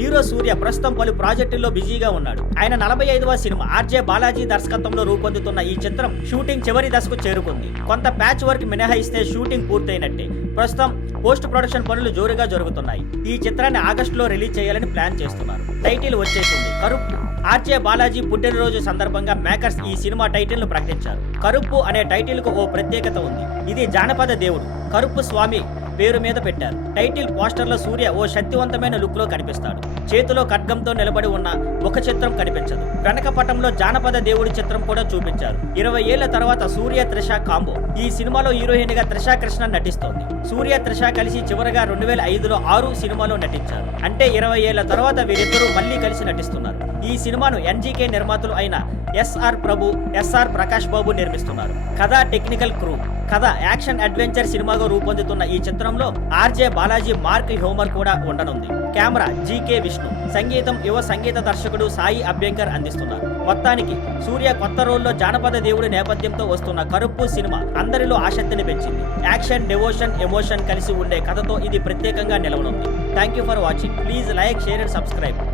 Hero సూర్య ప్రస్తుతం పలు ప్రాజెక్టుల్లో బిజీగా ఉన్నాడు. ఆయన 45వ సినిమా ఆర్జే బాలాజీ దర్శకత్వంలో రూపొందుతున్న ఈ చిత్రం షూటింగ్ చివరి దశకు చేరుకుంది. కొంత ప్యాచ్ వర్క్ మినహాయిస్తే షూటింగ్ పూర్తయినట్టే. ప్రస్తుతం పోస్ట్ ప్రొడక్షన్ పనులు జోరుగా జరుగుతున్నాయి. ఈ చిత్రాన్ని ఆగస్టులో రిలీజ్ చేయాలని ప్లాన్ చేస్తున్నారు. టైటిల్ వచ్చేసింది, కరుప్పు. ఆర్జే బాలాజీ పుట్టినరోజు సందర్భంగా మేకర్స్ ఈ సినిమా టైటిల్ ను ప్రకటించారు. కరుప్పు అనే టైటిల్ కు ఓ ప్రత్యేకత ఉంది. ఇది జానపద దేవుడు కరుప్పు స్వామి పేరు మీద పెట్టారు. టైటిల్ పోస్టర్ లో సూర్య ఓ శక్తివంతమైన లుక్ లో కనిపిస్తాడు. చేతిలో ఖడ్గంతో నిలబడి ఉన్న ఒక చిత్రం కనిపించదు. వెనక పటంలో జానపద దేవుడి చిత్రం కూడా చూపించారు. 20 ఏళ్ల తర్వాత సూర్య త్రిష కాంబో. ఈ సినిమాలో హీరోయిన్ గా త్రిష కృష్ణ నటిస్తోంది. సూర్య త్రిష కలిసి చివరగా 2005లో 6 సినిమాలో నటించారు. అంటే 20 ఏళ్ల తర్వాత వీరిద్దరూ మళ్లీ కలిసి నటిస్తున్నారు. ఈ సినిమాను ఎన్జీకే నిర్మాతలు అయిన ఎస్ఆర్ ప్రభు, ఎస్ఆర్ ప్రకాష్ బాబు నిర్మిస్తున్నారు. కథ టెక్నికల్ క్రూ. కథ యాక్షన్ అడ్వెంచర్ సినిమాగా రూపొందుతున్న ఈ చిత్రంలో ఆర్జే బాలాజీ మార్క్ హ్యూమర్ కూడా ఉండనుంది. కెమెరా జీకే విష్ణు, సంగీతం యువ సంగీత దర్శకుడు సాయి అభ్యంకర్ అందిస్తున్నారు. మొత్తానికి సూర్య కొత్త రోల్లో జానపద దేవుడి నేపథ్యంతో వస్తున్న కరుప్పు సినిమా అందరిలో ఆసక్తిని పెంచింది. యాక్షన్, డివోషన్, ఎమోషన్ కలిసి ఉండే కథతో ఇది ప్రత్యేకంగా నిలవనుంది. Thank you for watching. Please like, share and subscribe.